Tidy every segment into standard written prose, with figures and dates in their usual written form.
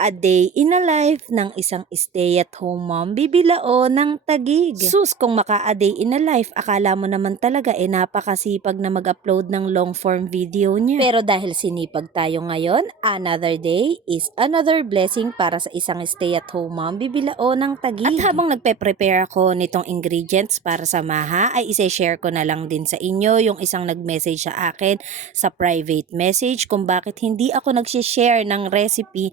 A day in a life ng isang stay-at-home mom bibilao ng Taguig. Sus, kung maka-a day in a life, akala mo naman talaga napakasipag na mag-upload ng long-form video niya. Pero dahil sinipag tayo ngayon, another day is another blessing para sa isang stay-at-home mom bibilao ng Taguig. At habang nagpe-prepare ako nitong ingredients para sa maha, ay isi-share ko na lang din sa inyo yung isang nag-message sa akin sa private message kung bakit hindi ako nag-share ng recipe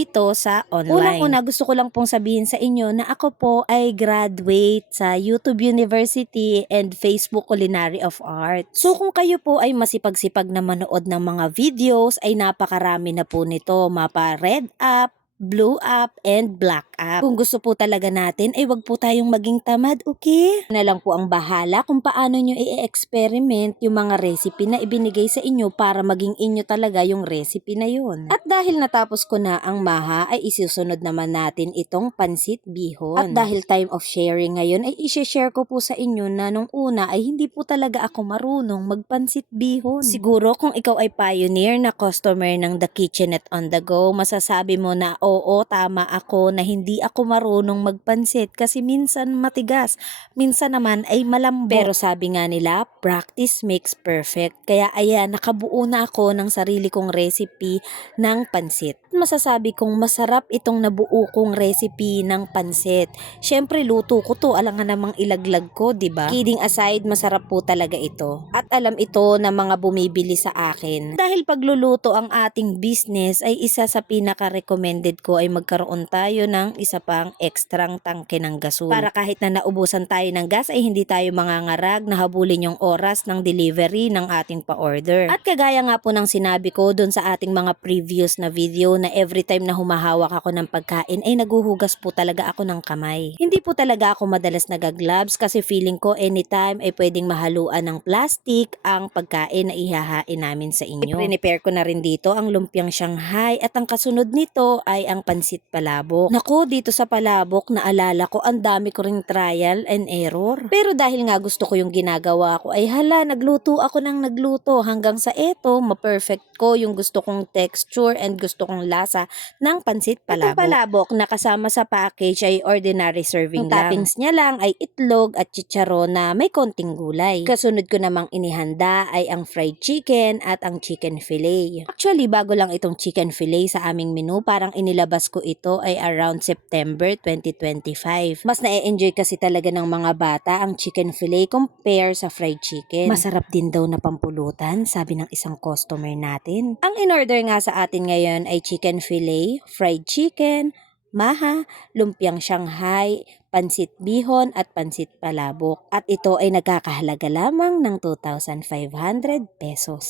dito sa online. Unang-una, gusto ko lang pong sabihin sa inyo na ako po ay graduate sa YouTube University and Facebook Culinary of Arts. So kung kayo po ay masipag-sipag na manood ng mga videos, ay napakarami na po nito. Mapa red up, blue up, and black up. Kung gusto po talaga natin, ay wag po tayong maging tamad, okay? Na lang po ang bahala kung paano nyo i-experiment yung mga recipe na ibinigay sa inyo para maging inyo talaga yung recipe na yun. At dahil natapos ko na ang maha, ay isusunod naman natin itong pansit bihon. At dahil time of sharing ngayon, ay isi-share ko po sa inyo na nung una ay hindi po talaga ako marunong magpansit bihon. Siguro kung ikaw ay pioneer na customer ng The Kitchenette on the Go, masasabi mo na oo, tama ako na hindi ako marunong magpansit kasi minsan matigas, minsan naman ay malambot. Pero sabi nga nila, practice makes perfect. Kaya ayan, nakabuo na ako ng sarili kong recipe ng pansit. Masasabi kong masarap itong nabuo kong recipe ng pansit. Syempre luto ko to, alangan namang ilaglag ko, 'di ba? Kidding aside, masarap po talaga ito. At alam ito ng mga bumibili sa akin. Dahil pagluluto ang ating business ay isa sa pinaka-recommended ko ay magkaroon tayo ng isa pang ekstrang tangke ng gasol. Para kahit na naubusan tayo ng gas ay hindi tayo mangangarag na habulin yung oras ng delivery ng ating pa-order. At kagaya nga po ng sinabi ko dun sa ating mga previous na video na every time na humahawak ako ng pagkain ay naguhugas po talaga ako ng kamay. Hindi po talaga ako madalas nagagloves kasi feeling ko anytime ay pwedeng mahaluan ng plastic ang pagkain na ihahain namin sa inyo. I-prepare ko na rin dito ang lumpiang Shanghai at ang kasunod nito ay ang pansit palabok. Naku, dito sa palabok naalala ko ang dami ko ring trial and error. Pero dahil nga gusto ko yung ginagawa ko ay hala, nagluto ako ng nagluto hanggang sa eto, ma-perfect ko yung gusto kong texture and gusto kong lasa ng pansit palabok. Itong palabok na kasama sa package ay ordinary serving lang. Ang toppings niya lang ay itlog at chicharon na may konting gulay. Kasunod ko namang inihanda ay ang fried chicken at ang chicken fillet. Actually, bago lang itong chicken fillet sa aming menu, parang inilabas ko ito ay around September 2025. Mas na-enjoy kasi talaga ng mga bata ang chicken fillet compare sa fried chicken. Masarap din daw na pampulutan, sabi ng isang customer natin. Ang in-order nga sa atin ngayon ay chicken fillet, fried chicken, maha, lumpiang Shanghai, pansit bihon at pansit palabok. At ito ay nagkakahalaga lamang ng 2,500 pesos.